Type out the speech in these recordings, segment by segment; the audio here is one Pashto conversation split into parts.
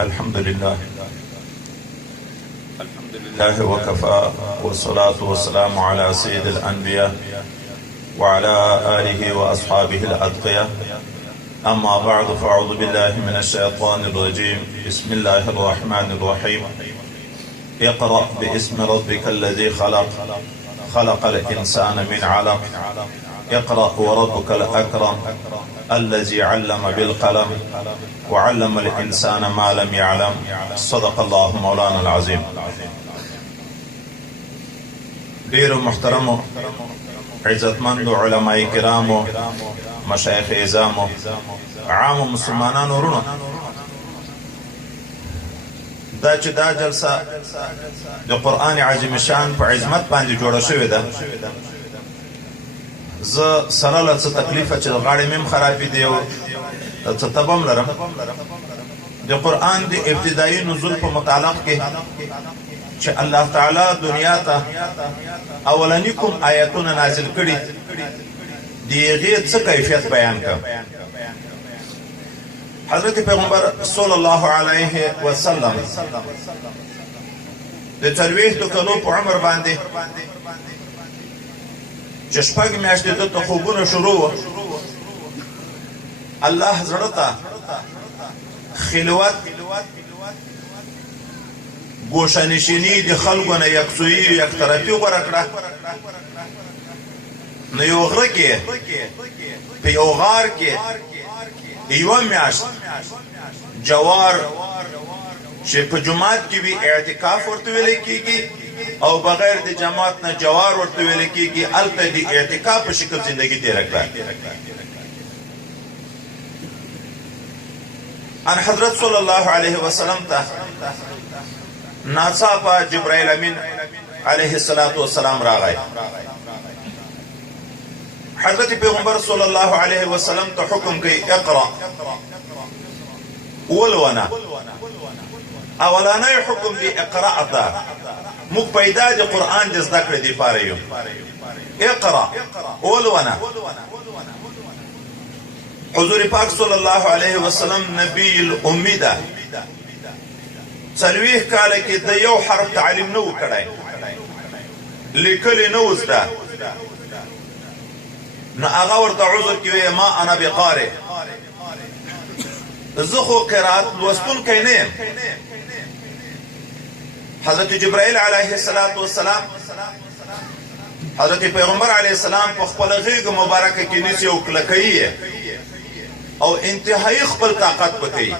الحمد لله وكفى والصلاة والسلام على سيد الأنبياء وعلى آله وأصحابه الأتقياء. أما بعد فأعوذ بالله من الشيطان الرجيم. بسم الله الرحمن الرحيم. اقرأ باسم ربك الذي خلق الإنسان من علق. اقرأ وربك الأكرم الذي علم بالقلم وعلم الإنسان ما لم يعلم. صدق الله مولانا العظيم. ډیرو محترمو عزتمندو علماء کرامو مشایخ اعظامو عامو مسلمانانو ورونو، دا چې دا جلسه د قرآن عظیم شان په عظمت باندې جوړه شوې ده، زه سره له څه تکلیفه چې د غاړې مې هم خرابې دی او څه تبه هم لرم. د قرآن د ابتدایي نزول په متعلق کې چې الله تعالی دنیا ته اولنی کوم آیتونه نازل کړي د هغې څه کیفیت بیان کړ. حضرت پیغمبر صلی الله علیه وسلم د 40 کلو په عمر باندې چې شپږ میاشتې دلته خوبونه شروع وه، الله زړه ته خلوت، ګوشهنشیني د خلکو نه یکسویي یکطرفي غوره کړه. نو یو غره کې په یو غار کې یوه میاشت جوار چې په جماعت کې وي اعتکاف ورته ویلی کېږي او بغیر د جماعت نه جوار ورته ویلی کېږي، هلته د اعتکاف په شکل زندگی تېره کړه. ان حضرت صلی الله علیه وسلم ته ناڅاپه جبرائیل امین علیه السلام راغی. حضرت پیغمبر صلی الله علیه وسلم ته حکم کوي اقرأ ولونه. اولانۍ حکم دی اقرأ ته، موږ پیدا د قرآن د زده کړې دپاره یو. اقرأ ولونه. حضور پاک صلی الله علیه وسلم نبی الامی ده، 40 کاله کې د یو حرف تعلیم نه و کړی، لیکلی نه و زده. نو هغه ورته عذر کوي ما انا بقارئ، زه خو قرات لوستونکی نه یم. حضرت جبرائیل علیه السلام حضرت پیغمبر علیه السلام په خپله غېږ مبارکه کې نیسي او کلکوي او انتهایی خپل طاقت پکوي،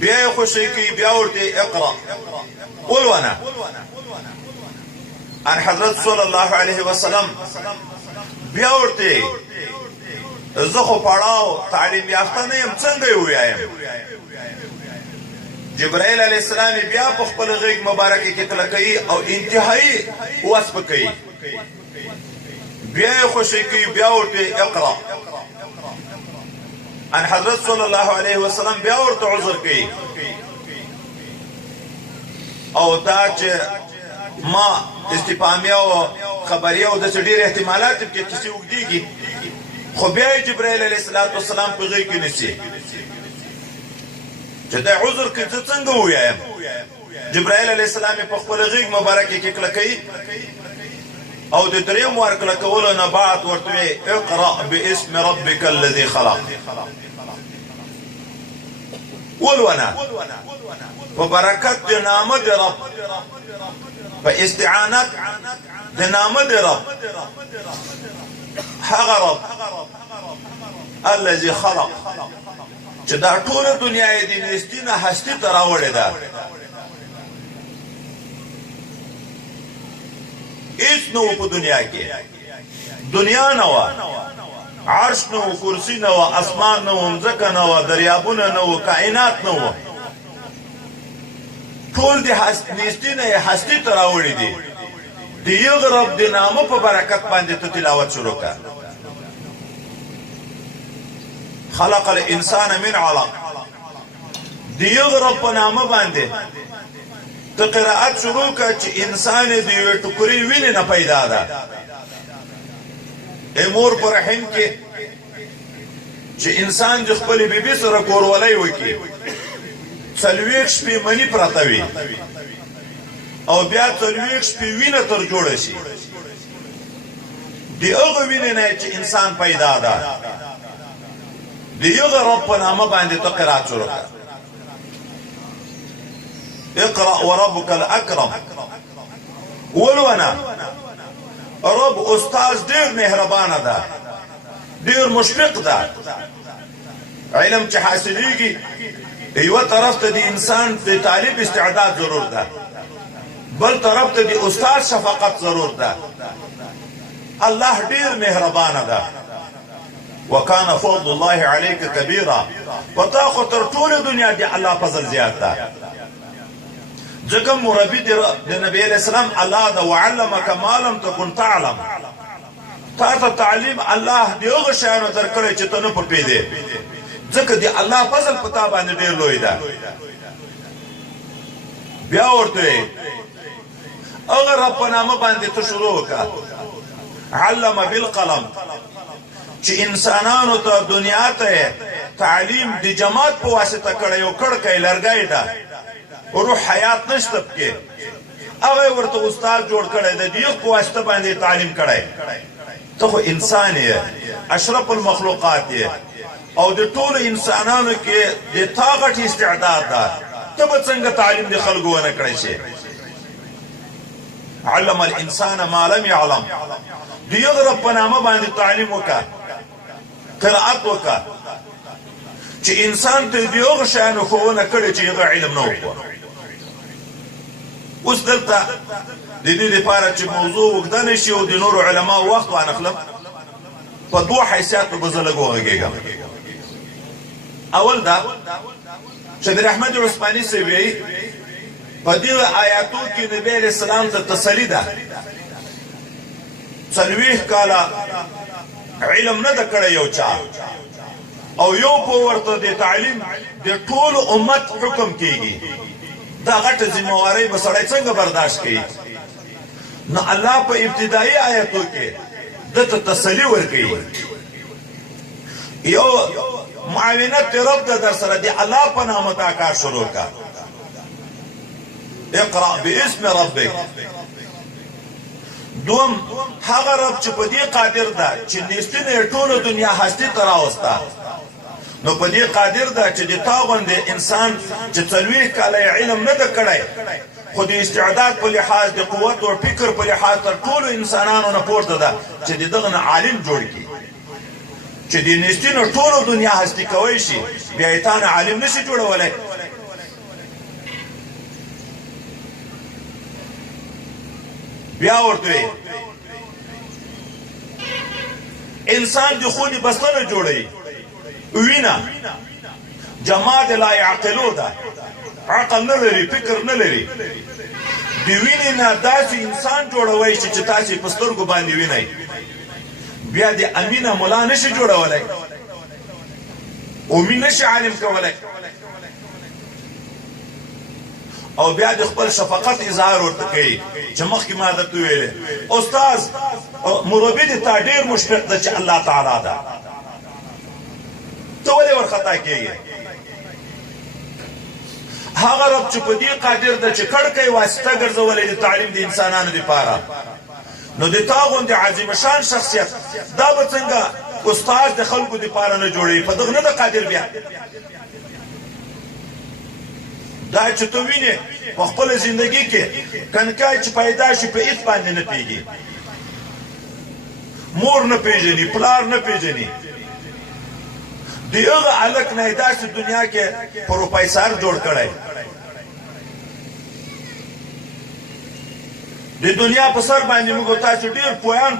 بیا یې خوشی کوي، بیا ورته اقرأ ولونه. ان حضرت صلی الله علیه وسلم بیا ورته زه خو پړاو تعلیم یافته نه یم، څنګه یې ووایم؟ جبرائیل علیه السلام بیا په خپل غېږ مبارکه کې کلکوي او انتهایی وس پکوي، بیا یې خوشی کوي، بیا ورته اقرأ. ان حضرت صلی الله علیه وسلم بیا ورته عذر کوي او دا چې ما استفهامیه او خبریه او داسې ډېر احتمالات کې کیسې اوږدېږي، خو بیا یې جبرائیل علیه السلام په غېږ کې نیسي چې دا عذر کوي زه څنګه ووایم؟ جبرائیل علیه السلام یې په خپله غېږ مبارکه کې کلکوي او د دریم وار کلکولو نه بعد ورته وایي اقرأ باسم ربک الذي خلق. ولونه په برکت د نامه د رب، په استعانت د نامه د رب، هغه رب الذي خلق چې دا ټوله دنیا یې د نیستي نه هستي ته راوړې ده. هیڅ نه و په دنیا کې، دنیا نه وه، عرش نه و، کرسی نه و، اسمان نه و، مځکه نه و، دریابونه نه و، کائنات نه و، ټول د نیستي نه یې هستي ته راوړي دي. د یغ رب د نامه په برکت باندې ته تلاوت شروع کړه. خلق الانسان من علق، د یغ رب په نامه باندې ته قرائت شروع کړه چې انسان د یوې ټوکرې وینې نه پیدا ده. مور په رحم کې چې انسان د خپلې بیبي سره کورولۍ وکړي، څلوېښت شپې مني پرته وي او بیا څلوېښت شپې وینه تر جوړه شي د هغه وینې نه چې انسان پیدا ده د هغه رب په نامه باندې ته قرات شروع کړه اقرأ وربك الأكرم ولونا رب استاذ ډېر مهربانه ده ډېر مشفق ده علم چې حاصلېږي یوه طرف ته د انسان د طالب استعداد ضرور ده بل طرف ته د استاد شفقت ضرور ده الله ډېر مهربانه ده وکان فضل الله علیک کبیرا پتا خو تر ټولې دنیا د الله فضل زیات ده ځکه مربي د نبی علیه السلام الله ده وعلمک ما لم تکن تعلم تا ته تعلیم الله د هغو شیانو درکړی چې ته نه پوهېدې ځکه د الله فضل په تا باندې ډېر لوی ده بیا ورته هغه رب په نامه باندې ته شروع وکړه علم بالقلم چې انسانانو ته دنیا ته تعلیم د جماعت په واسطه کړی او کړکی لرګی ده روح حیات نشته پکې هغه ورته استاد جوړ کړی د دې په واسطه باندې تعلیم کړی ته خو انسان یې اشرف المخلوقات یې او د ټولو انسانانو کې د تا غټ استعداد ده ته به څنګه تعلیم د خلکو ونه کړی شي علم الانسان ما لم يعلم د یو رب په نامه باندې تعلیم وکړه قرائت وکړه چې انسان ته د هغو شیانو ښوونه کړې چې هغه علم نه وکړه اوس دلته د دې دپاره چې موضوع اوږده نه شي او د نورو علماو وخت وانخلم په دوه حیثیاتو به زه لږ وغږېږم اول دا چې د احمد عثماني صاحب یې په دې آیاتو کې نبی علیه السلام ته تسلي ده 40 کاله علم نه ده کړی یو چا او یو په ورته د تعلیم د ټول امت حکم کیږي دا غټه ذمہواری به سړی څنګه برداشت کوي نو الله په ابتدایي آیاتو کې دته تسلي ورکوي یو معاونت رب ده در سره د الله په نامه دا کار شروع کړه اقرأ باسم ربک دوم هغه رب چې په دې قادر ده چې نیستینه ټوله دنیا هستی ته راوسته نو په دې قادر ده چې د تا غوندې انسان چې 40 کاله علم نه ده کړی خو د استعداد په لحاظ د قوت او فکر په لحاظ تر ټولو انسانانو نه پورته ده چې د دغه نه عالم جوړ کړي چې د نیستینو ټوله دنیا هستی کوی شي بیا یې تا نه عالم نشي جوړولی بیا ورته انسان د خونی بستنه جوړوي وینا جماعت لا يعقلو ده عقل نه لري فکر نه لري د وینې نه داسې انسان جوړوي چې تاسې په سترګو باندې وینئ بیا د امینه ملا نشي جوړولی امین نشي عالم کولی او بیا د خپل شفقت اظهار ورته کوي چې مخکې ما درته ویلې استاذ مربي د تا ډېر مشفق ده چې الله تعالی ده ته ولې ورخطا کېږې هغه رب چې په دې قادر ده چې کړکۍ واسطه ګرځولی د تعلیم د انسانانو دپاره نو د تا غوندې عظیم شان شخصیت دا به څنګه استاد د خلکو دپاره نه جوړوي په دغه نه ده قادر بیا دا چې ته وینې په خپله زندګي کې کنکای چې پیدا شي په هېڅ باندې نه پوهېږي مور نه پېژني پلار نه پېژني د هغه هلک نه یې داسې دنیا کې پروفیسر جوړ کړی د دنیا په سر باندې موږ تاسو ډېر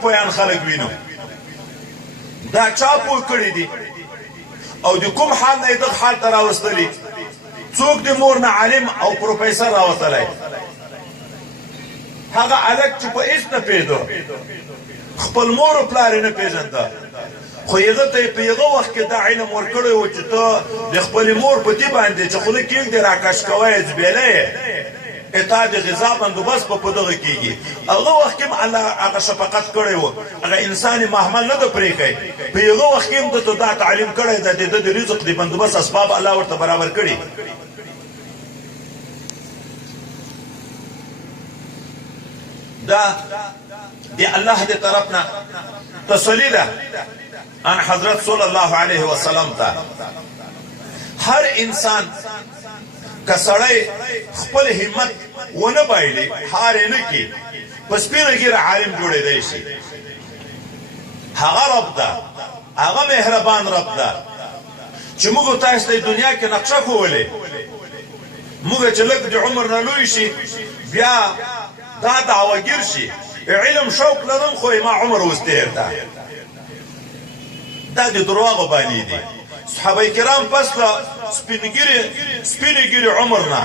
پویان خلک وینو دا چا پوه کړي دي او د کوم حال نه یې دغه حال ته راوستلي څوک د مور نه عالم او پروفیسر راوستلی هغه هلک چې په هېڅ نه پوهېده خپل مور و پلار یې نه پېژنده خو هغه ته یې په هغه وخت کې دا علم ورکړی و چې ته د خپلې مور په دې باندې چې خوله کېږدې راکش کوی یې ځبېلی یې اتا د غذا بندوبست په دغه کېږي هغه وخت کې هم الله هغه شفقت کړی و هغه انسان یې محمل نه ده پرېښی په هغه وخت کې هم دته دا تعلیم کړی ده د ده د رزق د بندوبست اسباب الله ورته برابر کړي دا دی الله دی طرفنا تسلی ده ان حضرت صلی الله علیه وسلم تا هر انسان کسړی خپل همت ونه بایلي هار نه کی پس پیرګر عالم جوړېدای شي هغه رب ده هغه مهربان رب ده چې موږ تاسو د دنیا کې نقشه کولې موږ چې لږ د عمر نه لوی شي بیا دا دعوګیر شي علم شوق لرم خو ما عمر وستیر ده دا د دروغ باندې دي صحابه کرام پس لا سپینګری عمر نه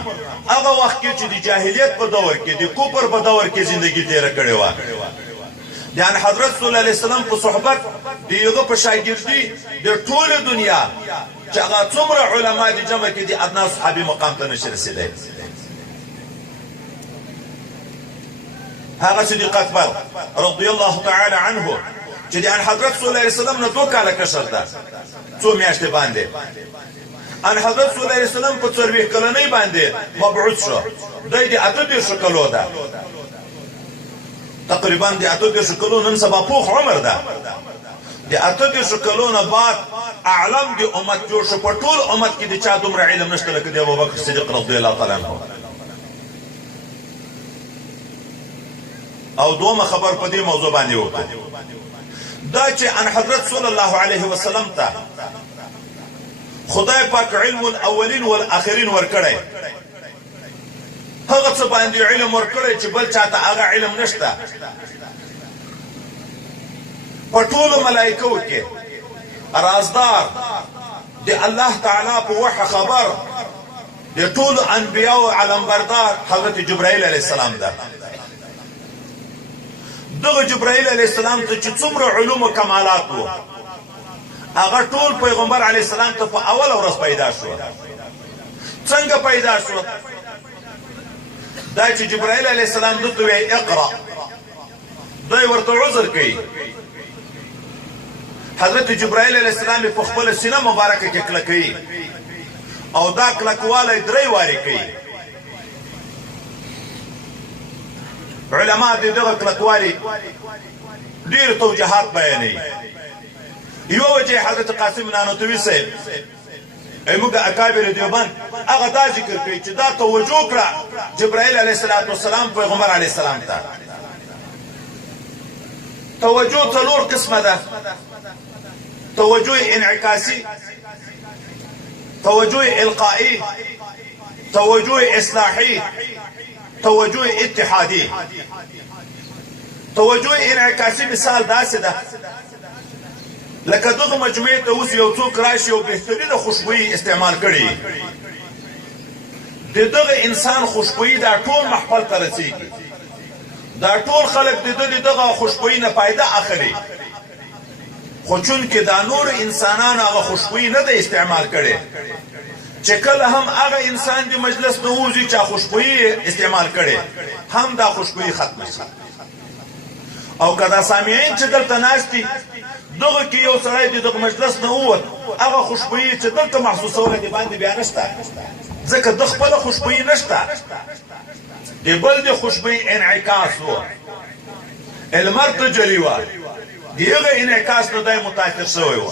هغه وخت کې چې د جاهلیت په دور کې د کوپر په دور کې ژوندۍ تیر کړې و یعنی حضرت صلی الله علیه وسلم په صحبت دیغه په شاګردي د ټول دنیا چې هغه څومره علما دي جمع کې دي ادنا صحابي مقام ته نشي رسیدای هغه صدیق اکبر رضی الله تعالی عنه چې د حضرت صلی الله علیه وسلم نه 2 کاله کشر ده 2 میاشتې باندې ان حضرت صلی الله علیه وسلم په 4 کلنۍ باندې مبعوث شو د 8 کلو ده تقریبا د 8 کلو نن سبا پوخ عمر ده د 8 کلو نه بعد اعلم د امت جوړ شو په ټول امت کې د چا دومره علم نشته لکه د ابوبکر صدیق رضی الله تعالی عنہ او دومره خبر په دې موضوع باندې وکړه دا چې ان حضرت صلی الله علیه وسلم ته خدای پاک علم الاولین والآخرین ورکړی هغه څه باندې علم ورکړی چې بل چاته هغه علم نشته په ټولو ملائکو کې رازدار د الله تعالی په وحی خبر د ټولو انبیاء علمبردار حضرت جبرائیل علیه السلام ده دغه جبرائیل علیه السلام ته چې څومره علوم او کمالات وو هغه ټول پیغمبر علیه السلام ته په اول ورځ پیدا شو څنګه پیدا شو دا چې جبرائیل علیه السلام دته وی اقرا دوی ورته عذر کوي حضرت جبرائیل علیه السلام په خپل سینه مبارکه کې کلکوي او دا کلکواله 3 واري کوي علماء دغه کلکوالي ډیر توجيهات بیانوي یو وجه حضرت قاسم نانوتوي صاحب ایموږ اکابر دیوبند هغه دا ذکر کوي چې دا توجه کړه جبرائیل علیه السلام پیغمبر علیه السلام ته توجه څلور قسمه ده توجه انعکاسي توجه القائي توجه اصلاحي توجه اتحادي توجه انعکاسي مثال داسې ده لکه دغه مجموعه ته اوس یو څوک راشي او بهترینه خوشبويي استعمال کړي دغه انسان خوشبويي دا ټول محفل ته رسیږي دا ټول خلک دغه خوشبويي نه فائدہ اخلي خو چون کې دا نور انسانان هغه خوشبويي نه ده استعمال کړي چې کله هم هغه انسان دی مجلس ته وځي چې خوشبويي استعمال کړي هم دا خوشبويي ختم شي او کدا سامعين چې دلته ناشتي دغه کې یو سړی دی دغه مجلس نه ووت هغه خوشبويي چې دلته محسوسونه دی باندې بیا نشته ځکه د خپل خوشبويي نشته دی بل د خوشبويي انعکاس وو المرء جلیوا دیغه انعکاس نه دای متاثر شوی وو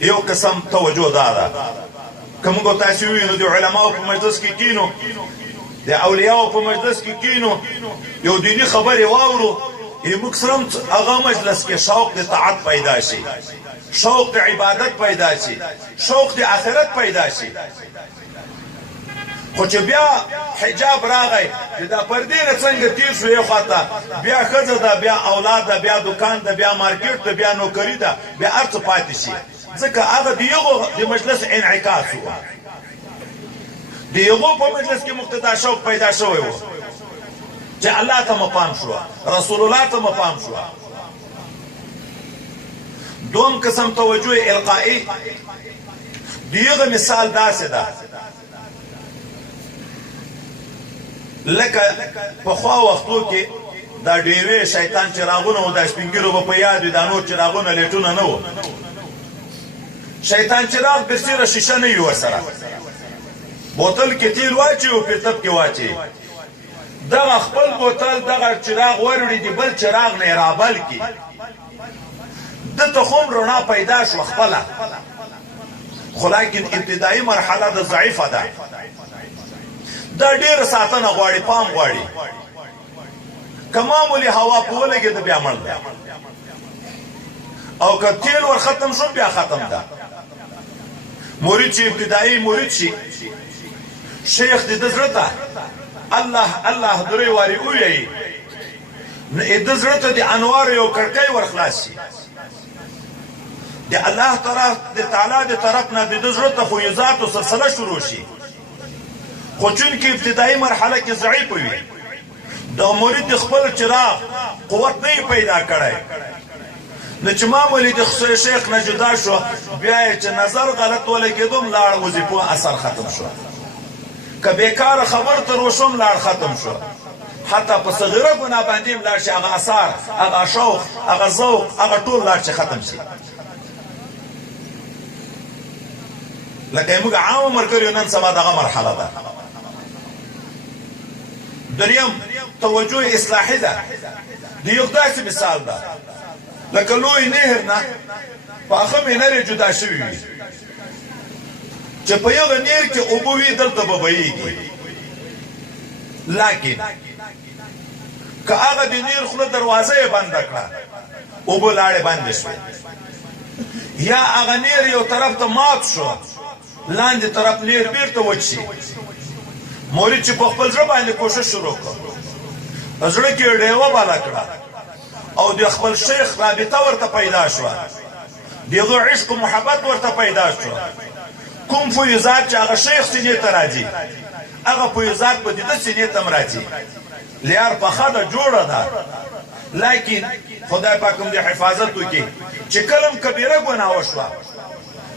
یو قسم توجه دادا کومه تاسو وینئ د علماء په مجلس کې کینو د اولیاء په مجلس کې کینو یو دینی خبره واورو موږ سره هغه مجلس کې شوق د طاعت پیدا شي شوق د عبادت پیدا شي شوق د آخرت پیدا شي خو چې بیا حجاب راغی دا پردې نه څنګه تیر شو یو خاطه بیا خزه ده بیا اولاد ده بیا دکان ده بیا مارکیټ ده بیا نوکری ده بیا ارڅ پاتې شي ځکه هغه دیغه د مجلس انعکاس و دیغه په مجلس کې مقتدا شوق پیدا شوی و چې الله ته مقام شو رسول الله ته مقام شو دوم قسم توجه القائي دیغه مثال داسې ده لکه په خوا وختو کې دا ډیوې شیطان چراغونه او د شپنګیرو په یاد د نور چراغونه لیټونه نه وو شیطان چراغ برسیره شیشه نه یو سره بوتل کې تیل واچي او په تپ کې واچي دغه خپل بوتل دغه چراغ وروړي دی بل چراغ نه رابل کی دته خوم رڼا پیدا شو خپله خو لیکن ابتدایي مرحله د ضعیفه ده دا ډېره ساتنه غواړي پام غواړي که معمولي هوا په ولګېده بیا مړ ده او که تیل ور ختم شو بیا ختم ده مرید چې ابتدایي مرید شي شیخ دې د زړه ته الله الله درې وارې ووایي نو د زړه ته د انوار یو کړکۍ ور خلاص شي د الله تعالی د طرف نه د زړه ته فیضات او سلسله شروع شي خو چونکې ابتدایي مرحله کې ضعیف وي د مرید د خپل چراغ قوت نه پیدا کړی نو چې معمولي د شیخ نه جدا شو بیا یې چې نظر غلط ولګېدو لاړ وظیفو اثر ختم شو که بیکاره خبر ته روشم لاړ ختم شو حتی په صغیره ګناه باندې هم لاړ شي هغه اثار هغه شوق هغه ذوق هغه ټول لاړ شي ختم شي لکه موږ عام مرګریو نن سبا دغه مرحله ده دریم توجه اصلاحي ده د یو داسې مثال ده لکه لوی نهر نه پاخه مینرې جدا شوي وي چې په یوه نهر کې اوبه وي دلته به بهیږي لیکن که هغه د نهر خوله دروازه یې بنده کړه اوبه لاړې بندې شوې یا هغه نهر یو طرف ته مات شو لاندې طرف نهر بیرته وچ شي مرید چې په خپل زړه باندې کوشش شروع کړ زړه کې ډیوه بالا کړه او د خپل شیخ رابطه ورته پیدا شوه دغه عشق و محبت ورته پیدا شو کوم فیضات چې هغه شیخ سینې ته راځي هغه فیضات به د ده سینې ته هم راځي لیار پخه ده جوړه ده لیکن خدای پاک هم دې حفاظت وکړي چې کله هم کبیره ګناه وشوه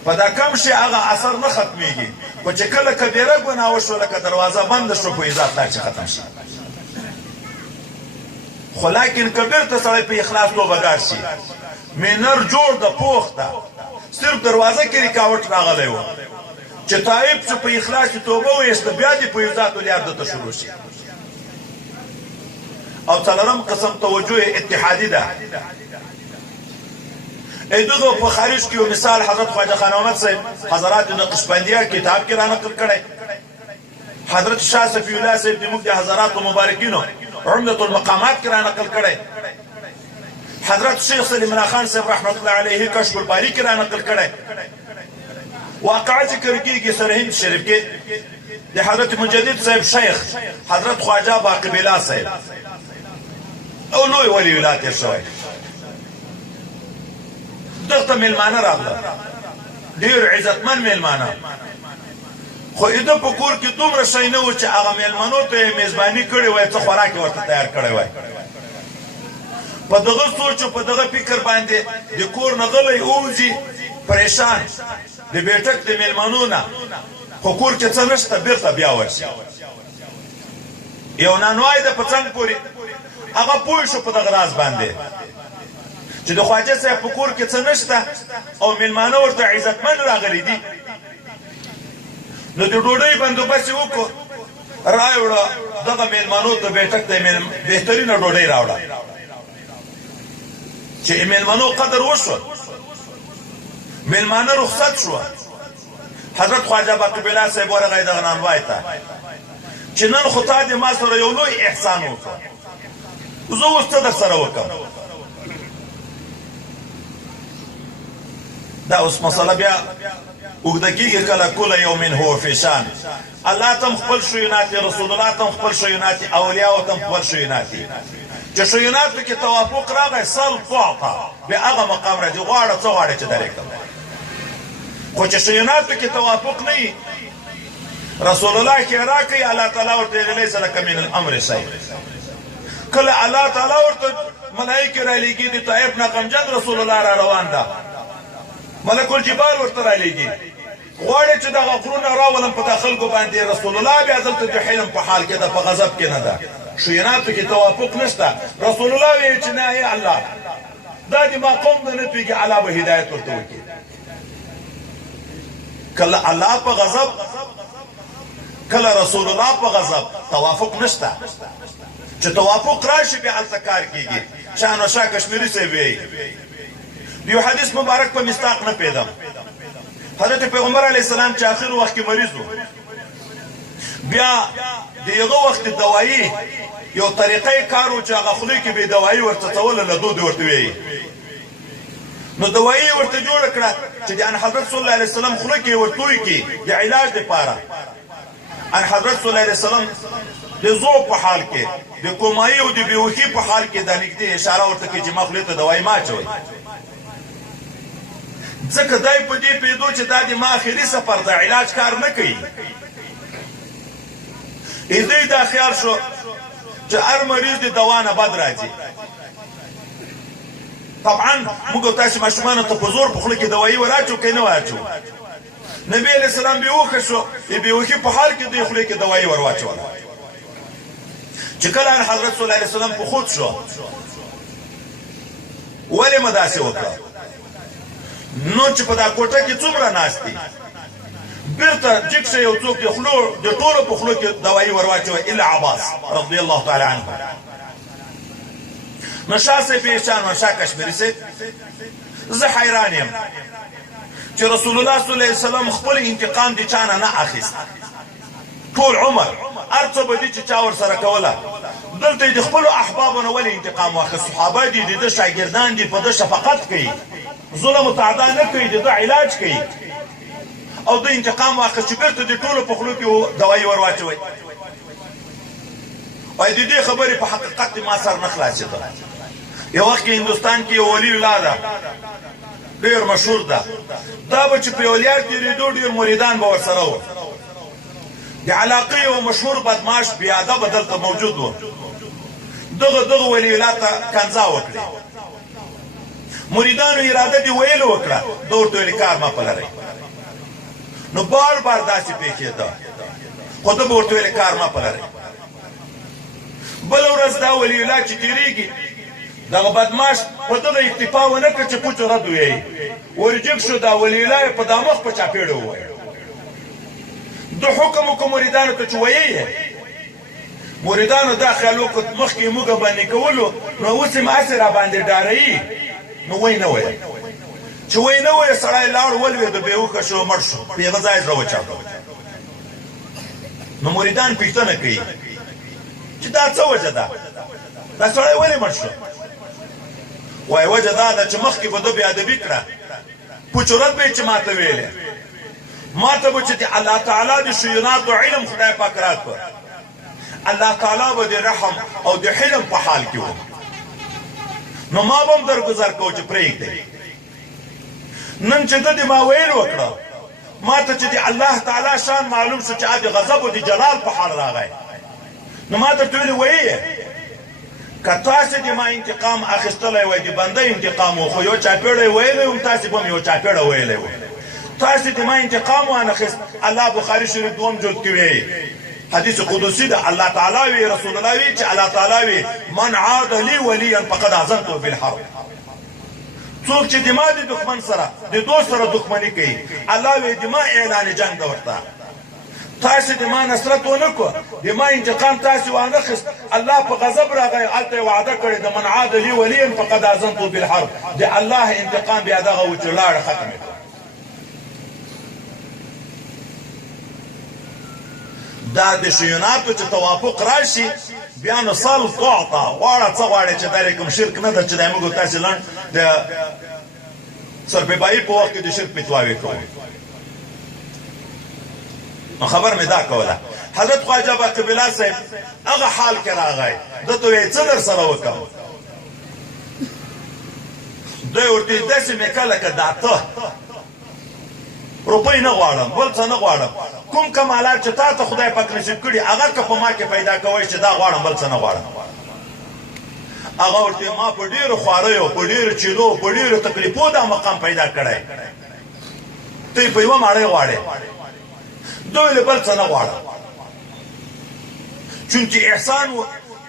په دا کم شي هغه اثر نه ختمیږي خو چې کله کبیره ګناه وشوه لکه دروازه بنده شو فیضات لا چې ختم شي خو لیکن کبیر ته سړی په اخلاص توبهدار شي مینر جوړ د پوخ ده صرف دروازه کې رکاوټ راغلی و چې طایب چې په اخلاص توبه وایسته بیا دې فیضات لیار دته شروع شي او څلورم قسم توجه اتحادي ده دغه په خارج کې یو مثال حضرت خواجه خان احمد صاحب حضرات نقشبندیه کتاب کې را نقل کړی حضرت شاه صفی الله صاحب د موږ د حضرات مبارکینو عمدة المقامات کې را نقل کړی حضرت شیخ سلیم الله خان صاحب رحمت الله علیه کشف الباری کې را نقل کړی واقعه ذکر کیږي سرهند شریف کې د حضرت مجدد صاحب شیخ حضرت خواجه باقبیلا صاحب او لوی ولی ولایت شوی دغه میلمانه راغله ډیر عزتمن میلمانه خو اده په کور کې دومره شی نه و چې هغه میلمنو ته میزباني کړې وای څه خوراک ورته تیار کړی وای په دغه سوچ په دغه فکر باندې د کور نه غلی اوځي پریشان د بیټک د میلمنو نه خو کور کې څه نشته بیرته بیا ورشي یو نانوای د په څنګ پورې هغه پوه شو په دغه راز باندې چې د خواجه صاحب په کور کې څه نشته او میلمانه ورته عزتمن راغلي دي نو د ډوډۍ بندوبست یې وکړو راوړه دغه میلمانو ته بیټک ته بهترینه ډوډۍ راوړه چې میلمانو قدر وشو میلمانه رخصت شو حضرت خواجه باقبیلا صاحب ورغی دغه نانوای ته چې نن خو تا دې ما سره یو لوی احسان وکړ زه اوس څه در سره وکړم دا اوس مسله بیا اوږده کېږي کله کله یوم هو فی شان الله ته هم خپل شیونات دي رسول الله ته هم خپل شیونات دي اولیاو ته هم خپل شیونات دي چې شیوناتو کې توافق راغی سل تعطى بیا هغه مقام راځي غواړه څه غواړې چې درېږدم خو چې شیوناتو کې توافق نه وي رسول الله کې راکوي الله تعالی ورته لیس لک من الامر شیء کله الله تعالی ورته ملائکې رالیږي د طائف نه غمجن رسول الله را روان ده ملک الجبال ورته رالیږي غواړي چې دغه غرونه راولم په خلکو باندې رسول الله بیا دلته د حلم په حال کې ده په غضب کې نه ده شیوناتو کې توافق نشته رسول الله وایي چې نه ای الله دا دې ما قوم نه پوهېږي الله به هدایت ورته وکړي کله الله په غضب کله رسول الله په غضب توافق نشته چې توافق راشي بیا هلته کار کېږي شاهنشاه کشمیري صاحب وایي د یو حدیث مبارک په مصداق نه پیدم حضرت پیغمبر علیه السلام چې آخر وخت کې مریض و بیا د هغه وخت دوایي یو طریقه کار و چې هغه خولې کې بې دوایي ورته څوله له دود ورته وایي نو دوایي ورته جوړه کړه چې د ان حضرت صلی الله علیه وسلم خوله کې ورتوی کې د علاج دپاره ان حضرت صلی الله علیه وسلم د ذوب په حال کې د کومایي او د بېهوښي په حال کې دا نږدې اشاره ورته کوي چې ما خولې ته دوایي مه اچوئ ځکه دی په دې پوهېدو چې دا د ما آخري سفر د علاج کار نه کوي دوی دا خیال شو چې هر مریض د دوا نه بد راځي طبعا موږ او تاسې ماشومانو ته په زور په خوله کې دوایي ور اچو که نه واچو نبي علیه السلام بېهوښه شو د بېهوښي په حال کې دوی خولې کې دوایي ور واچوله چې کله حضرت صلی الله علیه وسلم په خود شو ولې مې داسې وکړه نو چې په دا کوټه کې څومره ناست دي بیرته جګ شه یو څوک د ټولو په خولو کې دوایي ور واچوه الا عباس رضی الله تعالی عنه نو شاه صاحب یې شاه کشمیري صاحب زه حیران یم چې رسول الله صلی الله علیه وسلم خپل انتقام د چا نه اخیست ټول عمر هر څه به دي چې چا ورسره کوله دلته یې د خپلو احبابو نه ولې انتقام واخیست صحابه دي د ده شاګردان دي په ده شفقت کوي ظلم و تعدا نه کوي د ده علاج کوي او د انتقام واخیست چې بیرته د ټولو په خولو کې دوایي ور واچوئ وایي د دې خبرې په حقیقت ما سر نه خلاصېده یو وخت کې هندوستان کې یو ولي الله ده ډېر مشهور ده دا به چې په یو لار تېرېدو ډېر مریدان به ورسره وو د علاقې یو مشهور بدماش بېادبه دلته موجود و دغه ولي الله ته کنځا وکړې مریدانو اراده دې ویلو وکړه ده ورته ویلې کار مه په لرئ نو بار بار داسې پیښېده خو ده به ورته ویلې کار مه په لرئ بله ورځ دا ولي الله چې تېرېږي دغه بدماش په ده د اکتفا ونه کړه چې پوچ رد ویایي ورجګ شو دا ولي الله یې په دامخ په چاپېړه وویل ده حکم وکړه مریدانو ته چې ویې مریدانو دا خیال وکړه مخکې یې موږ باندې کولو نو اوس یې هسې را باندې ډاروي نو وی نه ویل چې وی نه ویل سړی لاړ ولوېده بېهوښه شو مړ شو په هغه ځای زړه وچاوه نو مریدان پوښتنه کوي چې دا څه وجه ده دا سړی ولې مړ شو وایي وجه دا ده چې مخکې به ده بېادبي کړه پوچورت به یې چې ما ته ویلې ما ته به چې د الله تعالی د شیاناتو علم خدای پاک راکړ الله تعالی به د رحم او د حلم په حال کې و نو ما به هم درګذر کوو چې پرېږدئ نن چې ده د ما ویل وکړه ما ته چې د الله تعالی شان معلوم شو چې د غضب او د جلال په حال راغی نو ما درته ویلې ویې که تاسې د ما انتقام اخیستلی وای د بنده انتقام و خو یو چاپېړی ویلی وم تاسې به م یو چاپېړه ویلی و تاسې د ما انتقام وانخیست الله بخاري شریف دوم جلد کې وایي حدیث قدسی ده الله تعالی وی رسول الله وی چې الله تعالی وی من عاد لي وليا فقد اذنته بالحرب څوک چې د ما د دښمن سره د دوست سره دښمني کوي الله وی د ما اعلان جنگ ده ورته تاسې د ما نصرت ونه کړو د ما انتقام تاسې وانخیست الله په غضب راغی هلته یې وعده کړې د من عاد لي وليا فقد اذنته بالحرب د الله انتقام بیا دغه و چې لاړه ختمې کړه دا د شیاناتو چې توافق راشي بیا نو سل تعطا غواړه څه غواړې چې دا کوم شرک نه ده چې دی موږ تاسې لنډ د سربېبایي په وخت کې د شرک فتواوې کوو نو خبر مې دا کوله حضرت خواجه باقبله صاحب هغه حال کې راغی ده ته ویې څه در سره وکړم دی ورته داسې مې کله که دا ته روپۍ نه غواړم بل څه نه غواړم کوم کمالات چې تا ته خدای پاک نصیب کړي هغه که په ما کې پیدا کوئ چې دا غواړم بل څه نه غواړم هغه ورته ما په ډېرو خواریو په ډېرو چیلو په ډېرو تکلیفو دا مقام پیدا کړی ته یې په یوه ماړۍ غواړې ده ویلې بل څه نه غواړم چونکې احسان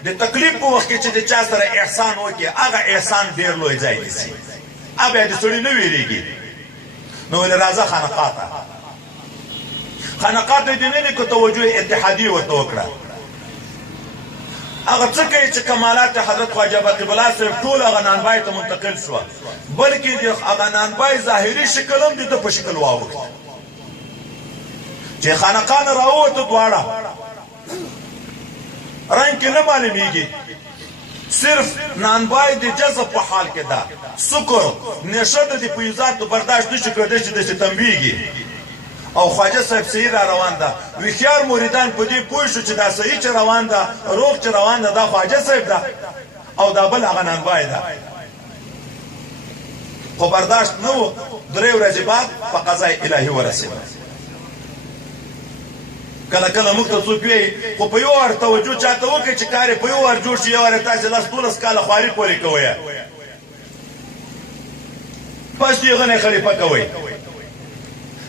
د تکلیف په وخت کې چې د چا سره احسان وکړي هغه احسان ډېر لوی ځای نیسي هغه بیا د سړي نه ویرېږي نو ویلې راځه خانقاه ته خانقاه ته یې دننه که توجه اتحادیې ورته وکړه هغه څه کوي چې کمالات حضرت خواجه باقي الله صاحب ټول هغه نانبای ته منتقل شو بلکې د هغه نانبای ظاهري شکل هم د په شکل واوښت چې خانقاه نه راووتو دواړه رنګ کې نه معلومیږي صرف نانبای د جذب په حال کې ده سکر نشه د فیضات برداشت نشي کړی چې داسې تنبیهږي او خواجه صاحب صحیح را روان ده ویښیار مریدان په دې پوه شو چې دا صحیح چې روان ده روغ چې روان ده دا خواجه صاحب ده او دا بل هغه نانبای ده خو برداشت نه و 3 ورځې بعد په قضای الهي ورسېده کله کله موږ ته څوک وایي خو په یو وار توجه چاته وکړئ چې کار یې په یو وار جوړ شي یو وار یې تاسې 10-12 کاله خواري پورې کوئ پس یې غنې خلیفه کوئ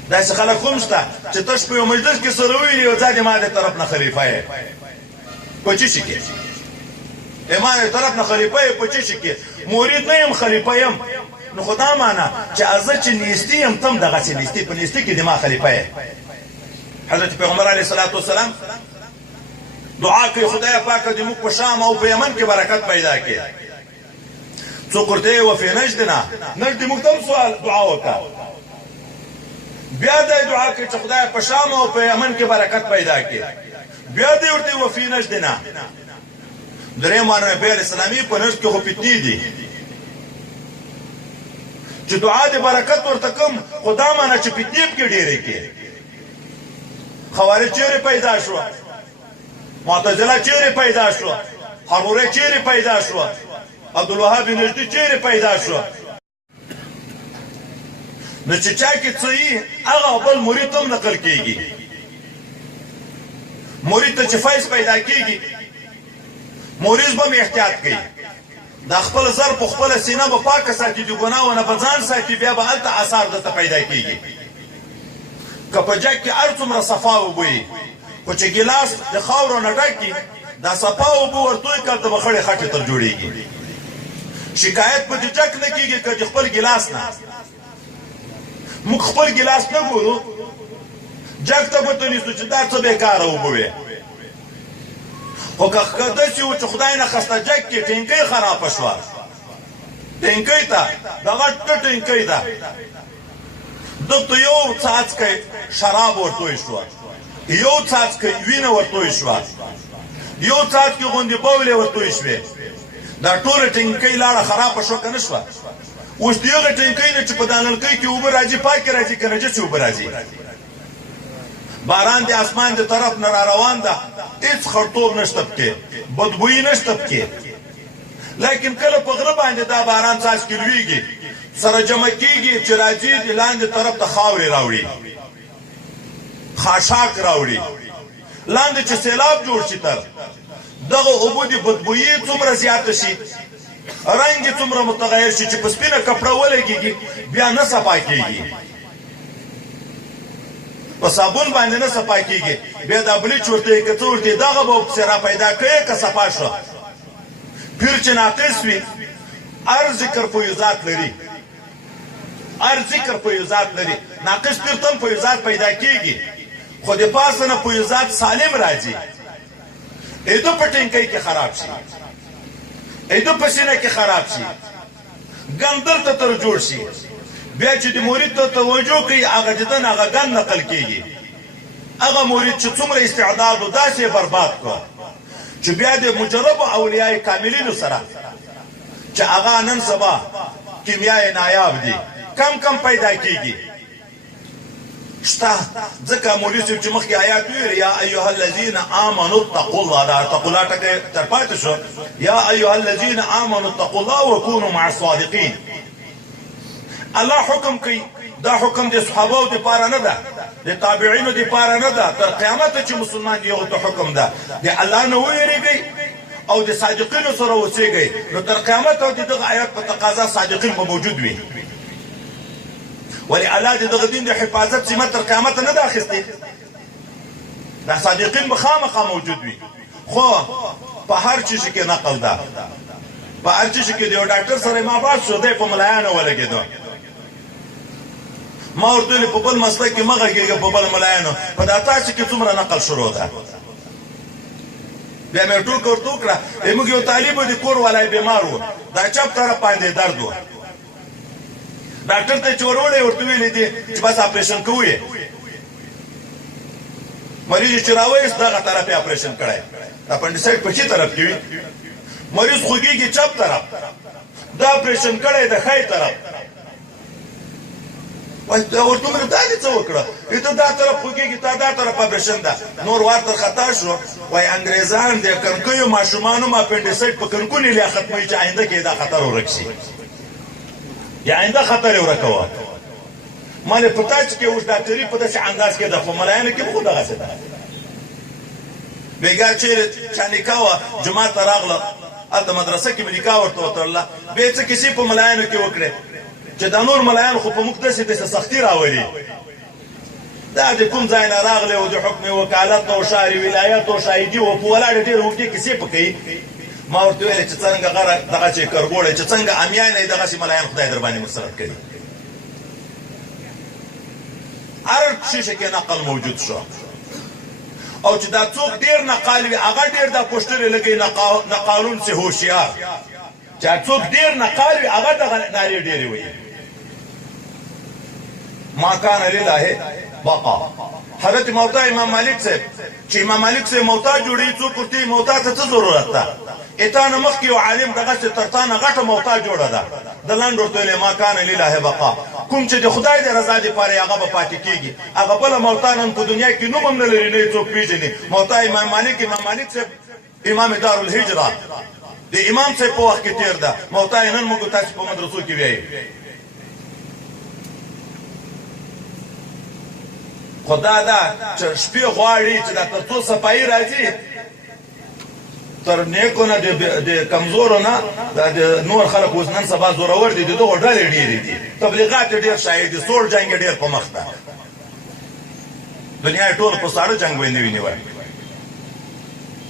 داسې خلک هم شته چې تش په یو مجلس کې سره ویلي یو ځای د ما د طرف نه خلیفه یې په چی شي کې د ما د طرف نه خلیفه یې په چی شي کې مرید نه یم خلیفه یم نو خو دا معنا چې زه چې نیستي یم تم دغسې نیستي په نیستي کې د ما خلیفه یې حضرت پیغمبر علیه الصلاة والسلام دعا کوي خدای پاکه د موږ په شام او په یمن کې برکت پیدا کړي څوک ورته یې وفي نجدنا نجد موږ ته هم سوال دعا وکړه بیا دا دعا کوي چې خدای په شام او په یمن کې برکت پیدا کړي بیا دې ورته وفي نجدنا درېم وانه نبی علیه السلامي په نجد کې خو فتنې دي چې دعا د برکت ورته کوم خو دا معنی چې فتنې پکې ډېرې کې خوارج چیرې پیدا شو معتزله چیرې پیدا شو حروره چیرې پیدا شو عبدالوهاب نجدي چیرې پیدا شو نو چې چا کې څه وي هغه بل مرید هم نقل کېږي مرید ته چې فیض پیدا کېږي مرید به هم احتیاط کوي دا خپل زر په خپله سینه به پاکه ساتي د ګناهونه به ځان ساتي بیا به هلته اثار دلته پیدا کېږي که په جګ کې هر څومره صفا اوبه وي خو چې ګیلاس د خاورو نه ډک کړي دا صفا اوبه ورتوی کړه ته به خړې خټې تر جوړېږي شکایت په دې جګ نه کېږي که د خپل ګیلاس نه موږ خپل ګیلاس نه ګورو جګ ته ګوته نیسو چې دا څه بېکاره اوبه وې خو که داسې و چې خدای نه خسته جګ کې ټینکۍ خرابه شوه ټینکۍ ته دغه ټینکۍ ده دلته یو څاڅکی شراب ورتوی شوه یو څاڅکی وینه ورتوی شوه یو څاڅکی غوندې بولې ورتوی شوې دا ټوله ټینکۍ لاړه خرابه شوه که نه شوه اوس د هغه ټینکۍ نه چې په دا نلکۍ کې اوبه راځي پاکې راځي که نجسې اوبه راځي باران د اسمان د طرف نه را روان ده هېڅ خړتوب نشته پکې بدبویي نشته پکې لیکن کله په غره باندې دا باران څاڅکي لویږي سره جمع کېږي چې راځي د لاندې طرف ته خاورې راوړي خاشاک راوړي لاندې چې سیلاب جوړ شي تر دغه اوبو د بدبویي څومره زیاته شي رنګ یې څومره متغیر شي چې په سپینه کپړه ولګېږي بیا نه صفا کېږي په صابون باندې نه صفا کېږي بیا دا بلیچ ورته یې که څه ورته یې دغه به ورپسې را پیدا کوې که صفا شو پیر چې ناقص وي هر ذکر فیوزات لري هر ذکر فیوزات لري ناقص پیر ته هم فیوزات پیدا کېږي خو د پاسه نه فیوزات سالم راځي ایدو په ټینکۍ کې خراب شي ایدو په سینه کې خراب شي ګندل ته تر جوړ شي بیا چې د مرید ته توجه کوي هغه جدن هغه ګند نقل کېږي هغه مرید چې څومره استعداد و داسې برباد کړه چې بیا د مجربو اولیای کاملینو سره چې هغه نن سبا کیمیای نایاب دي کم کم پیدا کېږي شته ځکه مولوي صاحب چې مخکې آیات ویل یا ایها الذین آمنوا اتقوا الله دا اتقوا الله ټکی تر پاتې شو یا ایها الذین آمنوا اتقوا الله وکونوا مع الصادقین الله حکم کوي دا حکم د صحابو دپاره نه ده د تابعینو دپاره نه ده تر قیامته چې مسلمان دی هغو ته حکم ده د الله نه ویریږئ او د صادقینو سره اوسېږئ نو تر قیامته د دغه آیات په تقاضا صادقین به موجود وي ولی الله د دغه دین د حفاظت ذمه تر قیامته نه ده اخیستې دا صادقین به خامخا موجود وي خو په هر چیز کې نقل ده په هر چیز کې د یو ډاکټر سره ما بحث شو دی په ملایانو ولګېدو ما ورته ویلې په بل مسلک کې مه غږېږه په بل ملایانو په دا تاسو کې څومره نقل شروع ده بیا مې ټوکه ورته وکړه موږ یو طالب د کور والی بیمار و دا چپ طرف باندې درد و ډاکټر ته چې ور وړی ورته ویلې دي چې بس اپریشن کوو یې مریض چې راوایست دغه طرف یې اپریشن کړی اپنډیسایټ په چې طرف کې وي مریض خوږېږي چپ طرف دا اپریشن کړی د ښی طرف ورته ومې دا دې څه وکړه ته دا طرف خوږېږي تا دا طرف اپریشن ده نور ورته خطا شو وایي انګریزان د کنکیو ماشومانو م اپنډیسایټ په کنکونې لیا ختموي چې آینده کې دا خطر ورک شي یا آینده خطر یې ورکوه ما نه پتا چې اوس ډاکټري په داسې انداز کې ده خو ملایانو کې خو دغسې ده بېګا چیرې چا نکاح وه جومات ته راغله هلته مدرسه کې مې نکاح ورته وتړله بیا یې څه کیسې په ملایانو کې وکړې چې دا نور ملایان خو په موږ داسې سختي راولي دا د کوم ځای نه راغلی و د حکم وکالت او شهر ولایت او شاهدي و په ولاړې ډېرې اوږدې کیسې په کوي ما ورته ویلې چې څنګه غره دغه چې کرګوړی چې څنګه امیانه یې دغسې ملایان خدای در باندې مسلط کړي هر شیشه کې نقل موجود شو او چې دا څوک ډېر نقال وي هغه ډېر دا پوسټرې لګوي نقالون سے هوښیار چې څوک ډېر نقال وي هغه دغه نارې ډېرې وایي ما کان لله بقا حضرت موتا امام مالک صاحب چې امام مالک صاحب موتا جوړي څوک ورته موتا ته څه ضرورت ده اتانه مخکې یو عالم دغسې تر تانه غټه موتا جوړه ده د لنډ ورته ویلې ما کان لله بقا کوم چې د خدای د رضا دپاره هغه به پاتې کېږي هغه بله موتا نن په دنیا کې نوم هم نه لري نه یې څوک پېژني موتا امام مالک صاحب امام دارالهجره د امام صاحب په وخت کې تېر ده موتا یې نن موږ تاسې په مدرسو کې ویایي خدا دا چې شپې غواړي چې دا تر څو صفایي راځي تر نیکو نه د کمزورو نه دا د نور خلک اوس نن سبا زورور دي د دغو ډلې ډېرې دي تبلیغات یې ډېر شاید دي سوړ جنګ یې ډېر په مخ ده دنیا یې ټول په ساړه جنګ باندې ونیوی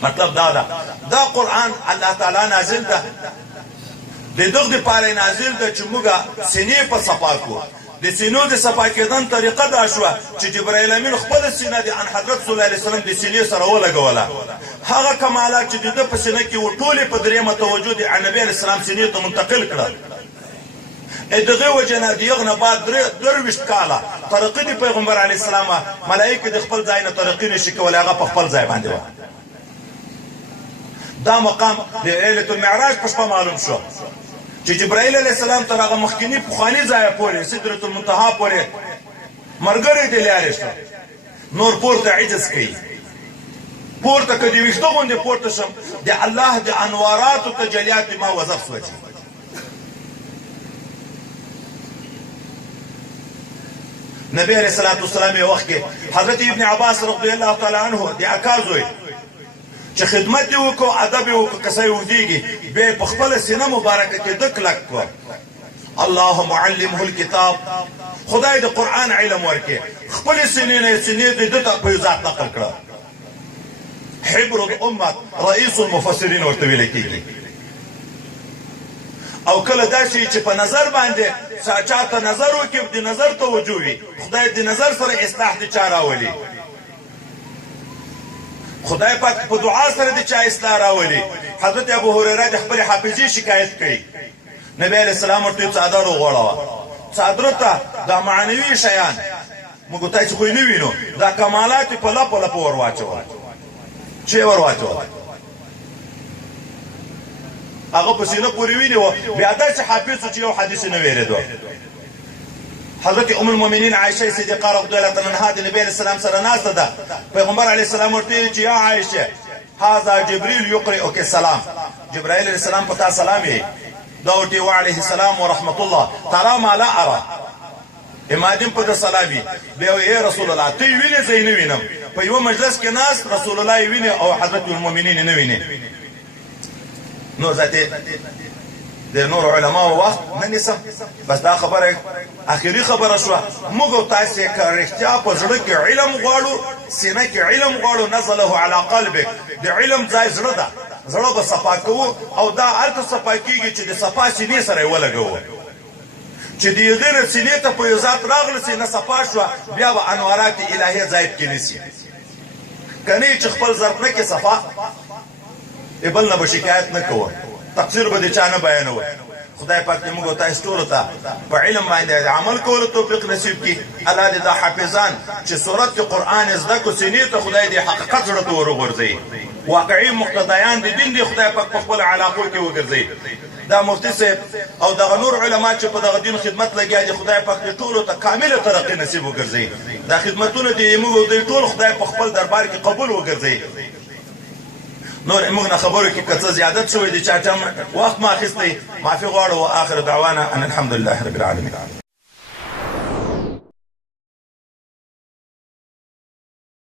مطلب دا ده دا قرآن الله تعالی نازل ده د دغه دپاره نازل ده چې موږ سینې په صفا کړو د سینو د صفا کېدن طریقه دا شوه چې جبرائیل امین خپله سینه د ان حضرت صلی الله علیه وسلم د سینې سره ولګوله هغه کمالات چې د ده په سینه کې و ټولې په درېیمه توجه د نبي علیه السلام سینې ته منتقل کړه دغه وجه نه د هغه نه بعد 23 کاله ترقي د پیغمبر علیه السلام ملایکې د خپل ځای نه ترقي نشي کولی هغه په خپل ځای باندې وه دا مقام د لیلة المعراج په شپه معلوم شو چې جبرائیل علیه السلام تر هغه مخکیني پخواني ځایه پورې سدرة المنتهی پورې ملګری دی لیارې شو نور پورته عجز کوي پورته که د ویښته غوندې پورته شم د الله د انواراتو تجلیات ما وظف سوچي نبی علیه الصلاة والسلام یو وخت کې حضرت ابن عباس رضی الله تعالی عنه د اکا زوی چې خدمت یې وکړو ادب یې وکړو که څه یې ودېږي بیا یې په خپله سینه مبارکه کې ده کلک کړه الله معلمه الکتاب خدای د قرآن علم ورکړي خپلې سینې نه یې سینې د ده ته په یو ذات نقل کړه حبر الامت رئیس المفسرین ورته ویلی کېږي او کله داسې چې په نظر باندې چا ته نظر وکړي د نظر توجه وي خدای د نظر سره اصلاح د چا راولي خدای پاک په دعا سره د چا اصلاح راولي حضرت ابو هریره د خپل حافظې شکایت کوي نبی علیه السلام ورته څادر وغوړوه څادر ته دا معنوي شیان موږ تاسو خو یې نه وینو دا کمالات یې په لپو لپو ور واچول چې یې ور واچول هغه په سینه پورې ویني بیا داسې حافظ و چې یو حدیث یې نه ویرېدو حضرت ام المؤمنین عائشه صدیقه رضی الله عنها د نبی علیه السلام سره ناسته ده پیغمبر علیه السلام ورته ویلي چې یا عایشه هذا جبریل یقرئک السلام جبرائیل علیه السلام په تا سلام یې دا ورته وعلیه السلام ورحمة الله ترى ما لا ارى امادم په د سلام یې بیا ای رسول الله ته یې وینې زه یې نه وینم په یوه مجلس کې ناست رسول الله یې ویني او حضرت المؤمنین یې نه ویني نو ذاتې د نور علماو وخت نه نیسم بس دا خبره اخري خبره شوه موږ او تاسې که رښتیا په زړه کې علم غواړو سینه کې علم غواړو نزله علی قلبک د علم ځای زړه ده زړه به صفا کوو او دا هلته صفا کېږي چې د صفا سینې سره یې ولګوو چې د هغې سینې ته په یو ذات راغله سینه صفا شوه بیا به انوارات الهیه ځای پکې نیسي که نه چې خپل ظرف نه کې صفا بل نه به شکایت نه کوه تقصیر به د چا نه بیانوه خدای پاک دې موږ تاسو ټول ته په علم باندې عمل کولو توفیق نصیب کړي الله دې دا حافظان چې سورت قرآن زده کو سینې ته خدای دې حقیقت زړه ته ورغورځي واقعي مقتدیان د دین دې خدای پاک په خپل علاقو کې وګرځي دا مفتی صاحب او دغه نور علما چې په دغه دین خدمت لګیا دي خدای پاک دې ټولو ته کامله ترقی نصیب وګرځي دا خدمتونه دې موږ دې ټول خدای په خپل دربار کې قبول وګرځي نور موږ نه خبرو کې کڅ زیادت شوې دي چې وخت ما اخیستی معافي غواړو واخر دعوانا ان الحمد لله رب العالمين